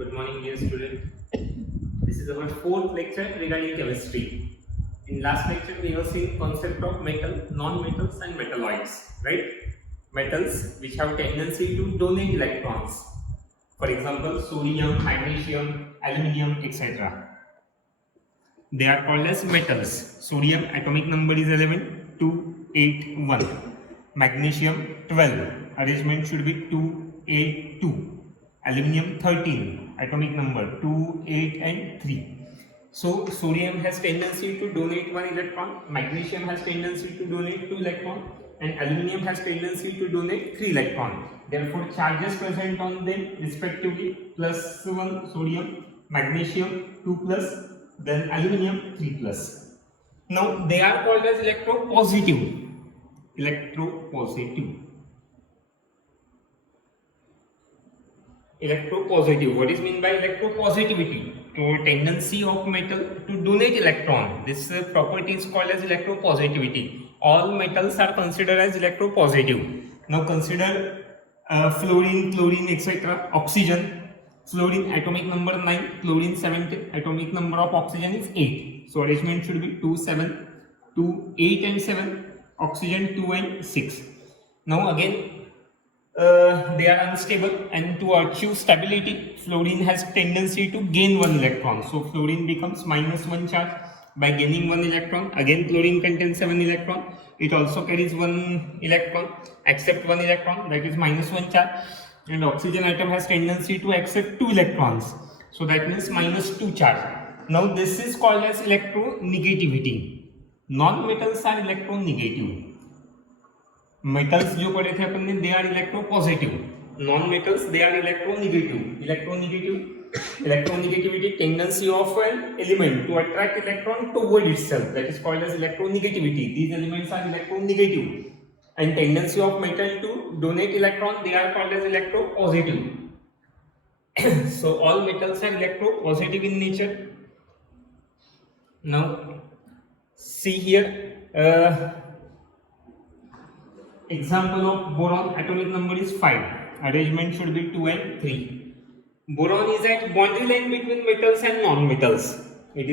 Good morning, dear student. This is our fourth lecture regarding chemistry. In last lecture, we have seen concept of metal, non-metals, and metalloids. Right? Metals which have tendency to donate electrons. For example, sodium, magnesium, aluminium, etc. They are called as metals. Sodium atomic number is 11, 2, 8, 1. Magnesium 12. Arrangement should be 2, 8, 2. Aluminium 13. Atomic number 2, 8 and 3. So sodium has tendency to donate 1 electron, magnesium has tendency to donate 2 electron, and aluminium has tendency to donate 3 electron. Therefore charges present on them respectively plus 1 sodium, magnesium 2 plus, then aluminium 3 plus. Now they are called as electropositive. Electropositive. Electropositive. What is meant by electropositivity? So tendency of metal to donate electron. This property is called as electropositivity. All metals are considered as electropositive. Now consider fluorine, chlorine, etc. Oxygen. Fluorine atomic number 9, chlorine 17. Atomic number of oxygen is 8. So arrangement should be 2, 7, 2, 8 and 7. Oxygen 2 and 6. Now again they are unstable, and to achieve stability, fluorine has tendency to gain 1 electron. So fluorine becomes -1 charge by gaining 1 electron. Again chlorine contains 7 electron. It also carries 1 electron, accept 1 electron, that is -1 charge. And oxygen atom has tendency to accept 2 electrons. So that means -2 charge. Now this is called as electronegativity. Non-metals are electronegative. Metals जो पढ़े थे अपन ने, they are electropositive. Non metals they are electronegative. Electronegativity tendency of an element to attract electron toward itself, that is called as electronegativity. These elements are electronegative, and tendency of metal to donate electron, they are called as electropositive. So all metals are electropositive in nature. Now see here, example of boron, atomic number is 5. Arrangement should be 2 and 3. Boron is at boundary line between metals and non-metals. It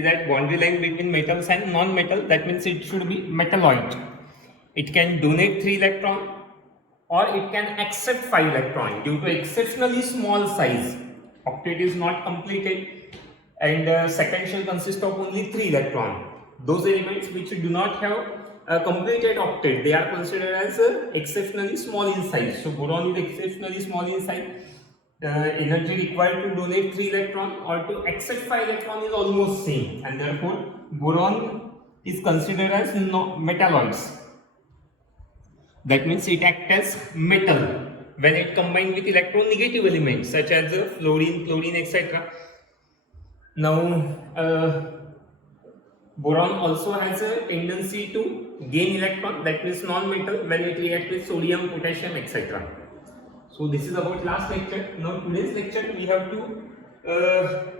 is at boundary line between metals and non-metal. That means it should be metalloid. It can donate 3 electron or it can accept 5 electron due to exceptionally small size. Octet is not completed, and second shell consists of only 3 electron. Those elements which do not have a completed octet, they are considered as exceptionally small in size. So boron is exceptionally small in size. Energy required to donate 3 electron or to accept 5 electron is almost same, and therefore boron is considered as metalloids. That means it acts as metal when it combined with electronegative elements such as fluorine, chlorine, etc. Now boron also has a tendency to gain electron, that means non-metal, when it reacts with sodium, potassium, etc. So this is about last lecture. Now today's lecture we have to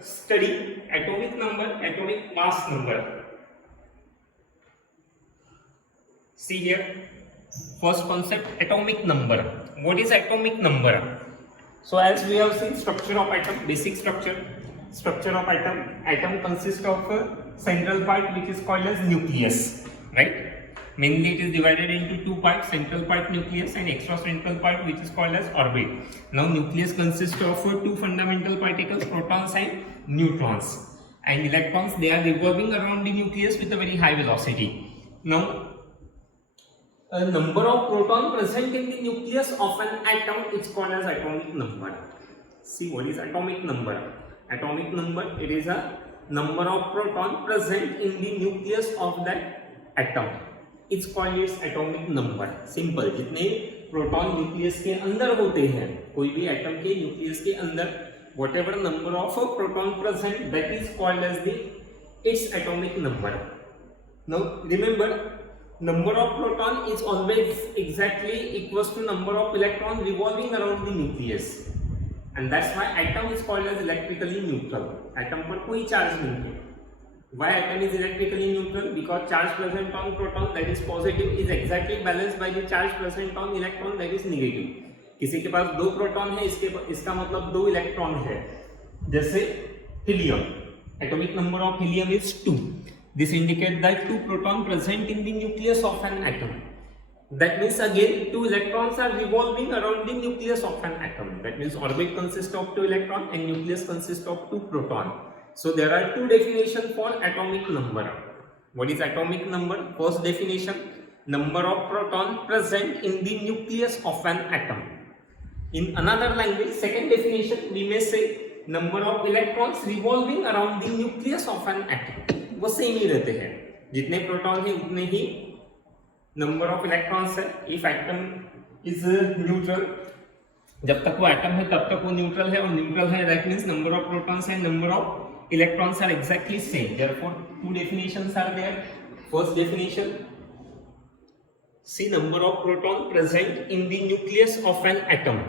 study atomic number, atomic mass number. See here, first concept, atomic number. What is atomic number? So as we have seen, structure of atom, basic structure of atom consists of a central part which is called as nucleus, right? Mainly it is divided into 2 parts, central part nucleus and extracentral part which is called as orbit. Now nucleus consists of 2 fundamental particles, protons and neutrons, and electrons, they are revolving around the nucleus with a very high velocity. Now a number of protons present in the nucleus of an atom is called as atomic number. See, what is atomic number? Atomic number, it is a number of proton present in the nucleus of that atom. It's called its atomic number. Simple. जितने proton nucleus के अंदर होते हैं, कोई भी atom के nucleus के अंदर, whatever number of proton present, that is called as its atomic number. Now remember, number of proton is always exactly equals to number of electron revolving around the nucleus, and that's why atom is called as electrically neutral. Atom पर कोई charge नहीं है. Why atom is electrically neutral? Because charge present on proton, that is positive, is exactly balanced by the charge present on electron, that is negative. किसी के पास 2 proton है, इसका मतलब 2 electron है, जैसे helium, atomic number of helium is 2. This indicate that 2 proton present in the nucleus of an atom. That means again 2 electrons are revolving around the nucleus of an atom. That means orbit consists of 2 electrons and nucleus consists of 2 protons. So there are 2 definitions for atomic number. What is atomic number? First definition, number of protons present in the nucleus of an atom. In another language, second definition, we may say number of electrons revolving around the nucleus of an atom. वो same ही रहते हैं, जितने proton हैं उतने ही number of electrons है. If atom is neutral, जब तक वो एटम है तब तक वो न्यूट्रल है, और न्यूट्रल है that means number of protons and number of electrons are exactly same. Therefore 2 definitions are there. First definition, see number of proton present in the nucleus of an atom,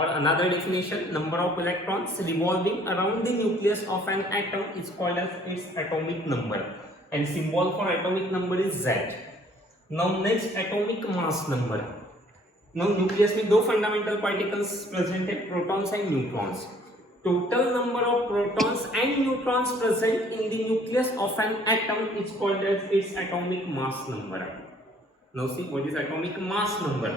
or another definition, number of electrons revolving around the nucleus of an atom is called as its atomic number, and symbol for atomic number is Z. Now next, atomic mass number. Now nucleus में 2 fundamental particles present है, protons and neutrons. Total number of protons and neutrons present in the nucleus of an atom is called as its atomic mass number. Now see what is atomic mass number.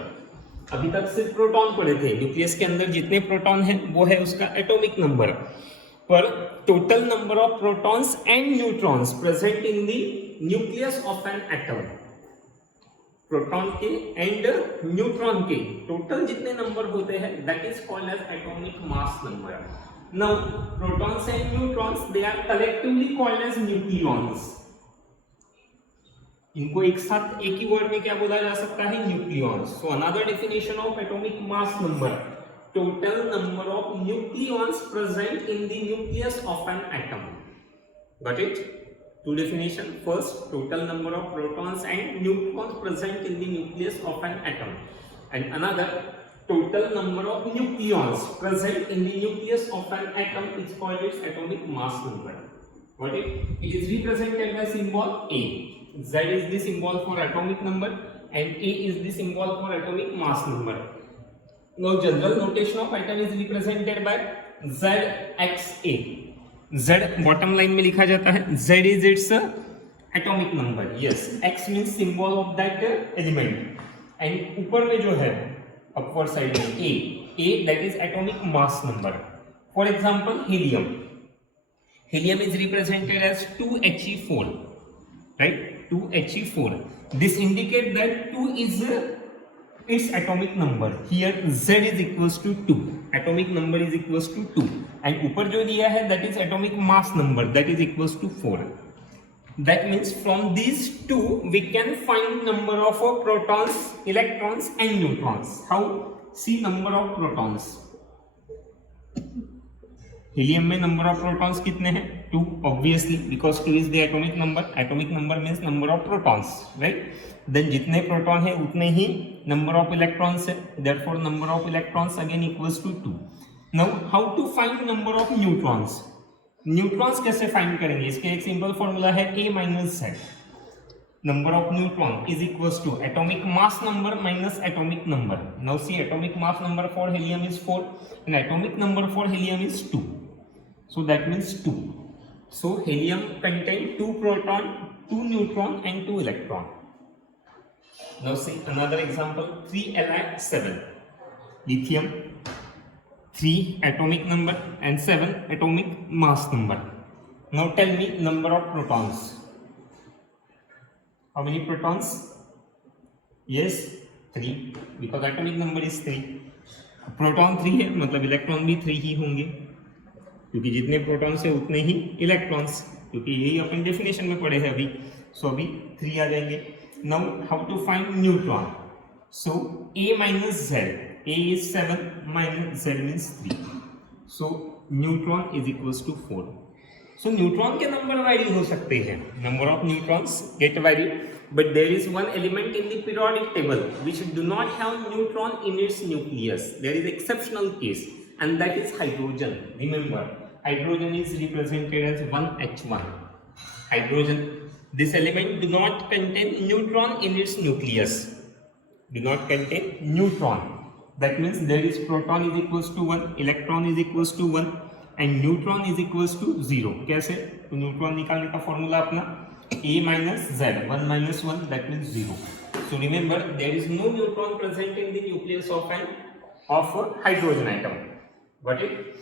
अभी तक सिर्फ proton पढ़े थे, nucleus के अंदर जितने proton हैं वो है उसका एटॉमिक नंबर, पर total number of protons and neutrons present in the nucleus of an atom, proton के एंड न्यूट्रॉन के टोटल जितने नंबर होते हैं that is called as atomic mass number. Now protons and neutrons they are collectively called as nucleons. इनको एक साथ एक ही word में क्या बोला जा सकता है? Nucleons. So another definition of atomic mass number, total number of nucleons present in the nucleus of an atom. Got it? 2 definition. First, total number of protons and neutrons present in the nucleus of an atom, and another, total number of nucleons present in the nucleus of an atom is called its atomic mass number. What it? It is represented by symbol A. Z is the symbol for atomic number and A is the symbol for atomic mass number. Now general notation of atom is represented by ZXA. Z bottom line में लिखा जाता है, Z is its atomic number. Yes, X means symbol of that element, and ऊपर में जो है upward side में A that is atomic mass number. For example helium, helium is represented as 2He4, right? 2He4. This indicate that 2 is its atomic number. Here Z is equals to 2. Atomic number is equals to 2. And ऊपर जो दिया है that is atomic mass number, that is equals to 4. That means from these two we can find number of protons, electrons and neutrons. How? See number of protons. Helium में number of protons कितने हैं? 2, obviously, because 2 is the atomic number. Atomic number means number of protons, right? Then जितने proton है उतने ही number of electrons है, therefore number of electrons again equals to 2. Now how to find number of neutrons? Neutrons कैसे find करेंगे? इसके एक simple formula है A minus Z. Number of neutron is equals to atomic mass number minus atomic number. Now see, atomic mass number for helium is 4 and atomic number for helium is 2. So that means 2. So helium contain 2 proton, 2 neutron and 2 electron. Now see another example, 3Li7. Lithium, 3 atomic number and 7 atomic mass number. Now tell me number of protons. How many protons? Yes, 3, because atomic number is 3. Proton 3 है मतलब electron भी 3 ही होंगे, क्योंकि जितने protons है उतने ही electrons, क्योंकि यही अपन डेफिनेशन में पढ़े हैं अभी. सो अभी 3 आ जाएंगे. Now how to find neutron? So A minus Z. A is 7 minus Z means 3. So neutron is equals to 4. So neutron के नंबर वैरी हो सकते हैं, number of neutrons get vary, but there is one element in the periodic table which do not have neutron in its nucleus. There is exceptional case, and that is hydrogen. Remember, hydrogen is represented as 1H1. Hydrogen, this element do not contain neutron in its nucleus. Do not contain neutron. That means there is proton is equals to 1, electron is equals to 1 and neutron is equals to 0. कैसे? तो neutron निकालने का formula अपना A minus Z, 1 minus 1, that means 0. So remember, there is no neutron present in the nucleus of a hydrogen atom. Got it?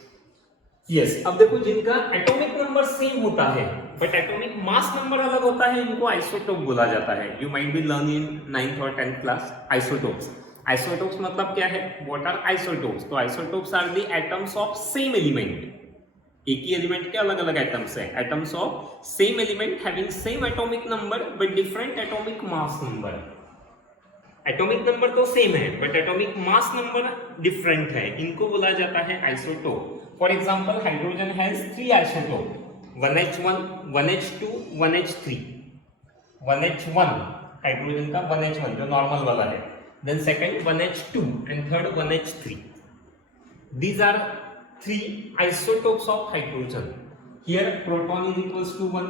Yes. अब देखो जिनका atomic number same होता है बट एटॉमिक मास नंबर अलग होता है, इनको आइसोटोप बोला जाता है. You might be learn in 9th और 10th क्लास आइसोटोप्स. आइसोटोप्स मतलब क्या है? What are isotopes? तो isotopes are the atoms of same element. एक ही एलिमेंट के अलग अलग एटम्स हैं. Atoms of same element having same atomic number but different atomic mass number. Atomic number तो सेम है but atomic mass number different है, इनको बोला जाता है isotope. For example hydrogen has 3 isotope, 1H1, 1H2, 1H3. 1H1 hydrogen का 1H1 जो normal वाला है, then second 1H2 and third 1H3. These are 3 isotopes of hydrogen. Here proton is equals to 1,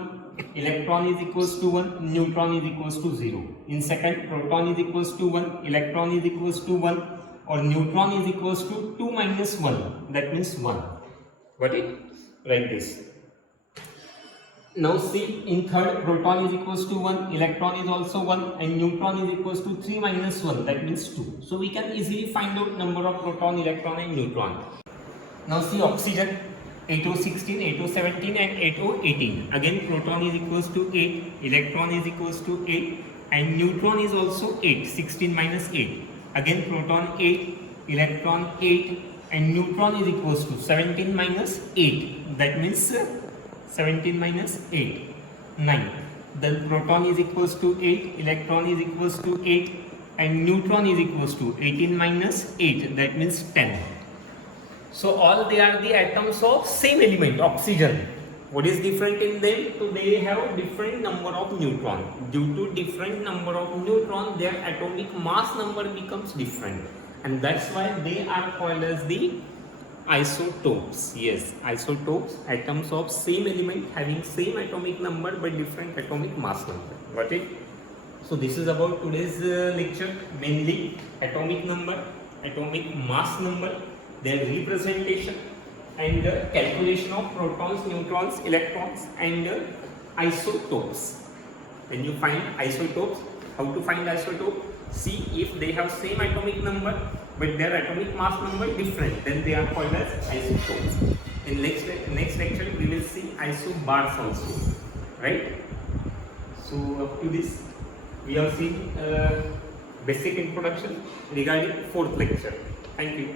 electron is equals to 1, neutron is equals to 0. In second, proton is equals to 1, electron is equals to 1 or neutron is equals to 2 minus 1, that means 1. Got it? Like this. Now see, in third, proton is equals to 1, electron is also 1 and neutron is equals to 3 minus 1, that means 2. So we can easily find out number of proton, electron and neutron. Now see oxygen, 8O16, 8O17 and 8O18. Again proton is equals to 8, electron is equals to 8 and neutron is also 8, 16 minus 8. Again proton 8, electron 8 and neutron is equals to 17 minus 8. That means 17 minus 8, 9. Then proton is equals to 8, electron is equals to 8 and neutron is equals to 18 minus 8. That means 10. So all they are the atoms of same element, oxygen. What is different in them? So they have different number of neutron. Due to different number of neutron, their atomic mass number becomes different, and that's why they are called as the isotopes. Yes, isotopes, atoms of same element having same atomic number but different atomic mass number. Got it? So this is about today's lecture. Mainly atomic number, atomic mass number, their representation and calculation of protons, neutrons, electrons and isotopes. When you find isotopes, how to find isotope? See, if they have same atomic number but their atomic mass number different, then they are called as isotopes. In next lecture we will see isobars also, right? So up to this we have seen basic introduction regarding 4th lecture. Thank you.